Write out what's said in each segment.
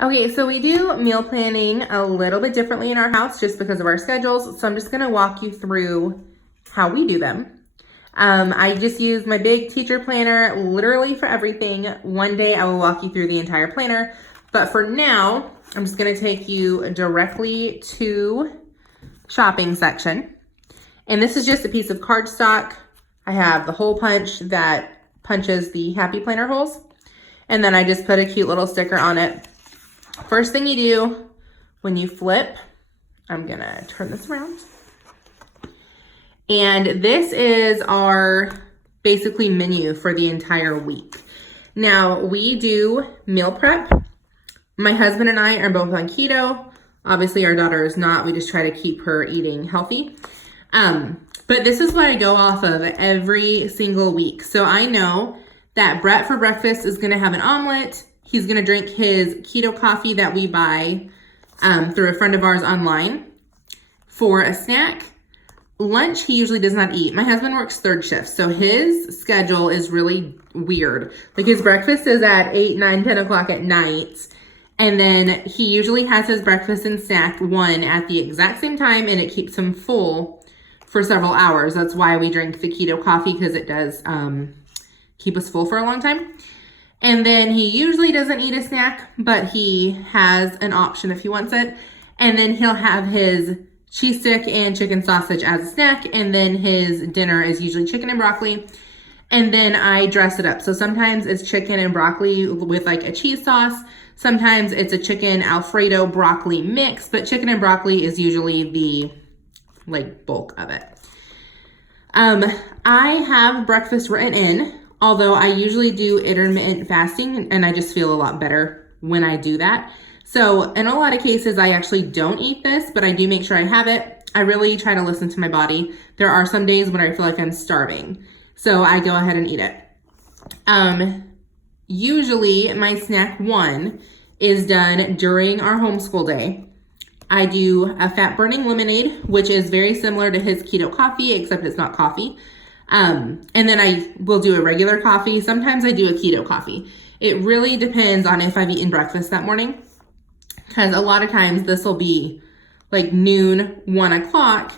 Okay, so we do meal planning a little bit differently in our house just because of our schedules. So I'm just gonna walk you through how we do them. I just use my big teacher planner literally for everything. One day I will walk you through the entire planner, but for now, I'm just gonna take you directly to shopping section. And this is just a piece of cardstock. I have the hole punch that punches the Happy Planner holes. And then I just put a cute little sticker on it. First thing you do when you flip, I'm gonna turn this around. And this is our basically menu for the entire week. Now we do meal prep. My husband and I are both on keto. Obviously our daughter is not. We just try to keep her eating healthy. But this is what I go off of every single week. So I know that Brett for breakfast is gonna have an omelet. He's gonna drink his keto coffee that we buy through a friend of ours online. For a snack, lunch he usually does not eat. My husband works third shift, so his schedule is really weird. Like his breakfast is at 8, 9, 10 o'clock at night. And then he usually has his breakfast and snack one at the exact same time, and it keeps him full for several hours. That's why we drink the keto coffee, because it does keep us full for a long time. And then he usually doesn't eat a snack, but he has an option if he wants it. And then he'll have his cheese stick and chicken sausage as a snack. And then his dinner is usually chicken and broccoli. And then I dress it up. So sometimes it's chicken and broccoli with like a cheese sauce. Sometimes it's a chicken Alfredo broccoli mix, but chicken and broccoli is usually the like bulk of it. I have breakfast written in, although I usually do intermittent fasting and I just feel a lot better when I do that. So in a lot of cases, I actually don't eat this, but I do make sure I have it. I really try to listen to my body. There are some days when I feel like I'm starving, so I go ahead and eat it. Usually my snack one is done during our homeschool day. I do a fat burning lemonade, which is very similar to his keto coffee, except it's not coffee. And then I will do a regular coffee. Sometimes I do a keto coffee. It really depends on if I've eaten breakfast that morning, because a lot of times this will be like noon, 1 o'clock.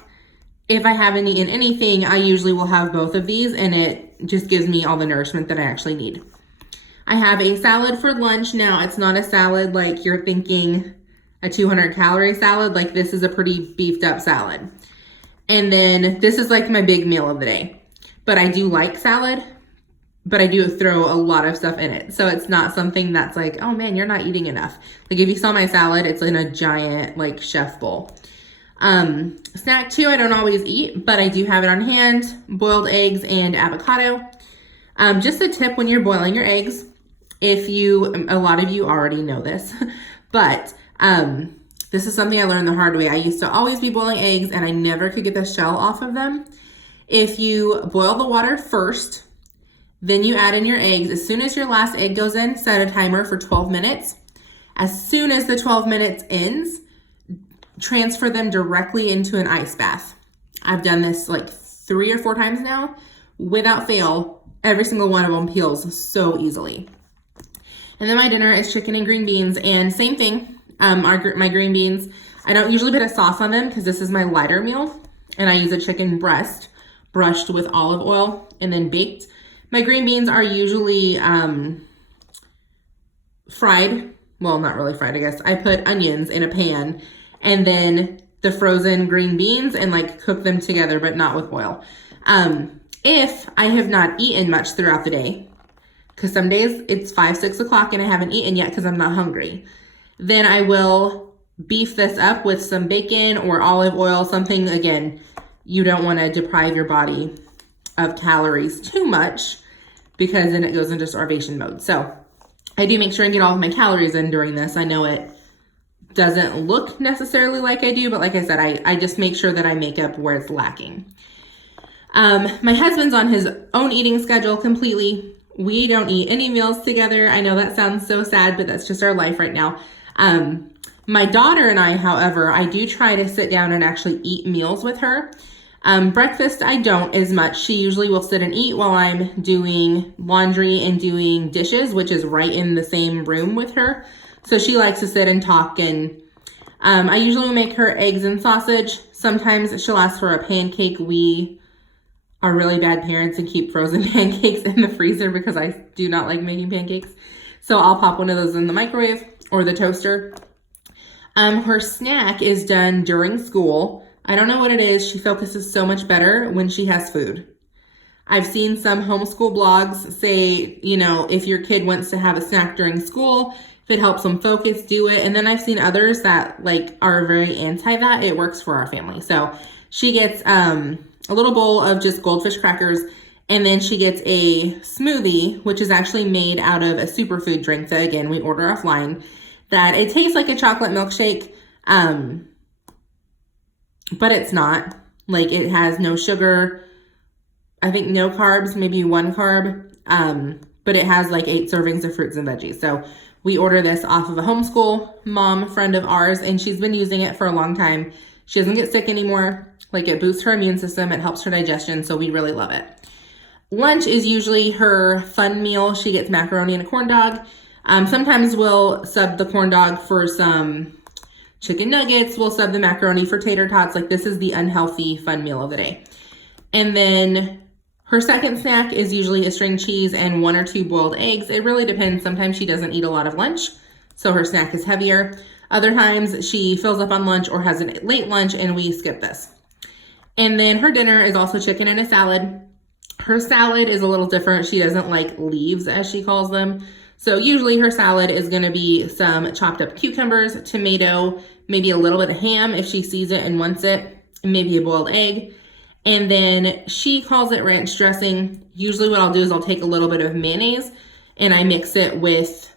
If I haven't eaten anything, I usually will have both of these, and it just gives me all the nourishment that I actually need. I have a salad for lunch. Now, it's not a salad like you're thinking a 200 calorie salad. Like this is a pretty beefed up salad. And then this is like my big meal of the day. But I do like salad, but I do throw a lot of stuff in it. So it's not something that's like, oh man, you're not eating enough. Like if you saw my salad, it's in a giant like chef bowl. Snack two, I don't always eat, but I do have it on hand. Boiled eggs and avocado. Just a tip when you're boiling your eggs, a lot of you already know this, but this is something I learned the hard way. I used to always be boiling eggs and I never could get the shell off of them. If you boil the water first, then you add in your eggs. As soon as your last egg goes in, set a timer for 12 minutes. As soon as the 12 minutes ends, transfer them directly into an ice bath. I've done this like 3 or 4 times now. Without fail, every single one of them peels so easily. And then my dinner is chicken and green beans, and same thing. My green beans, I don't usually put a sauce on them because this is my lighter meal, and I use a chicken breast brushed with olive oil and then baked. My green beans are usually fried. Well, not really fried, I guess. I put onions in a pan and then the frozen green beans and like cook them together, but not with oil. If I have not eaten much throughout the day, because some days it's 5, 6 o'clock and I haven't eaten yet because I'm not hungry, then I will beef this up with some bacon or olive oil, something, again, you don't want to deprive your body of calories too much because then it goes into starvation mode. So I do make sure I get all of my calories in during this. I know it doesn't look necessarily like I do, but like I said, I just make sure that I make up where it's lacking. My husband's on his own eating schedule completely. We don't eat any meals together. I know that sounds so sad, but that's just our life right now. My daughter and I, however, I do try to sit down and actually eat meals with her. Breakfast, I don't as much. She usually will sit and eat while I'm doing laundry and doing dishes, which is right in the same room with her. So she likes to sit and talk, and I usually make her eggs and sausage. Sometimes she'll ask for a pancake. We are really bad parents and keep frozen pancakes in the freezer because I do not like making pancakes. So I'll pop one of those in the microwave or the toaster. Her snack is done during school. I don't know what it is. She focuses so much better when she has food. I've seen some homeschool blogs say, you know, if your kid wants to have a snack during school, if it helps them focus, do it. And then I've seen others that like are very anti that. It works for our family. So she gets a little bowl of just goldfish crackers, and then she gets a smoothie, which is actually made out of a superfood drink that, again, we order offline, that it tastes like a chocolate milkshake, but it's not. Like, it has no sugar, I think no carbs, maybe 1 carb, but it has like 8 servings of fruits and veggies. So we order this off of a homeschool mom friend of ours, and she's been using it for a long time. She doesn't get sick anymore. Like, it boosts her immune system, it helps her digestion, so we really love it. Lunch is usually her fun meal. She gets macaroni and a corn dog. Sometimes we'll sub the corn dog for some chicken nuggets. We'll sub the macaroni for tater tots. Like, this is the unhealthy fun meal of the day. And then her second snack is usually a string cheese and 1 or 2 boiled eggs. It really depends. Sometimes she doesn't eat a lot of lunch, so her snack is heavier. Other times she fills up on lunch or has a late lunch, and we skip this. And then her dinner is also chicken and a salad. Her salad is a little different. She doesn't like leaves, as she calls them. So usually her salad is going to be some chopped up cucumbers, tomato, maybe a little bit of ham if she sees it and wants it, and maybe a boiled egg. And then she calls it ranch dressing. Usually what I'll do is I'll take a little bit of mayonnaise and I mix it with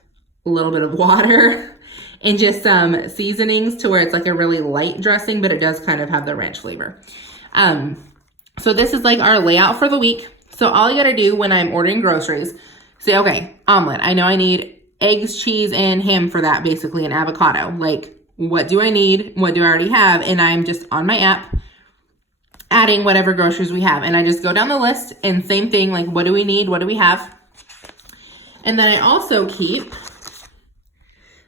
a little bit of water and just some seasonings to where it's like a really light dressing, but it does kind of have the ranch flavor. So this is like our layout for the week. So all you gotta do when I'm ordering groceries, say, okay, omelet. I know I need eggs, cheese, and ham for that, basically, and avocado. Like, what do I need? What do I already have? And I'm just on my app adding whatever groceries we have. And I just go down the list and same thing, like, what do we need? What do we have? And then I also keep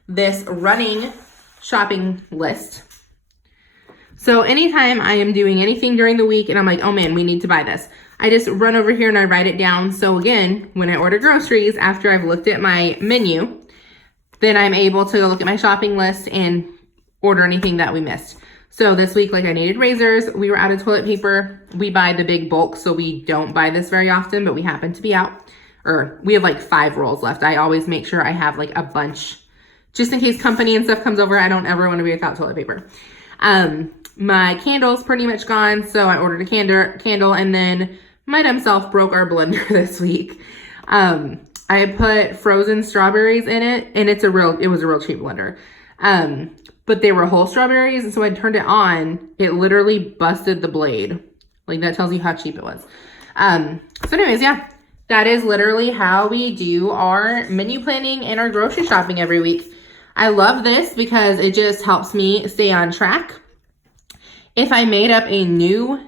this running shopping list. So anytime I am doing anything during the week and I'm like, oh man, we need to buy this, I just run over here and I write it down. So again, when I order groceries, after I've looked at my menu, then I'm able to look at my shopping list and order anything that we missed. So this week, like, I needed razors. We were out of toilet paper. We buy the big bulk, so we don't buy this very often, but we happen to be out. Or we have like 5 rolls left. I always make sure I have like a bunch, just in case company and stuff comes over. I don't ever want to be without toilet paper. My candle's pretty much gone, so I ordered a candle, and then my dumb self broke our blender this week. I put frozen strawberries in it, and it was a real cheap blender. But they were whole strawberries, and so I turned it on. It literally busted the blade. Like, that tells you how cheap it was. So anyways, yeah, that is literally how we do our menu planning and our grocery shopping every week. I love this because it just helps me stay on track. If I made up a new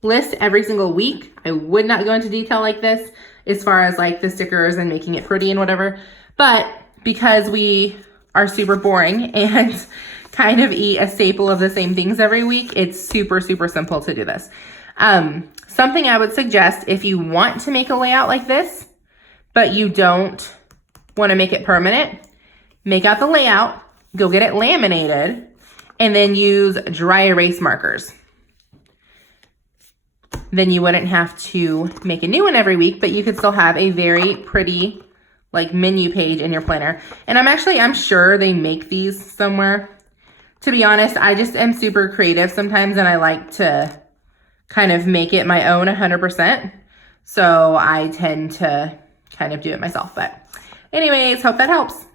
list every single week, I would not go into detail like this as far as like the stickers and making it pretty and whatever. But because we are super boring and kind of eat a staple of the same things every week, it's super, super simple to do this. Something I would suggest, if you want to make a layout like this, but you don't want to make it permanent, make out the layout, go get it laminated, and then use dry erase markers. Then you wouldn't have to make a new one every week, but you could still have a very pretty like menu page in your planner. And I'm sure they make these somewhere. To be honest, I just am super creative sometimes, and I like to kind of make it my own 100%. So I tend to kind of do it myself. But anyways, hope that helps.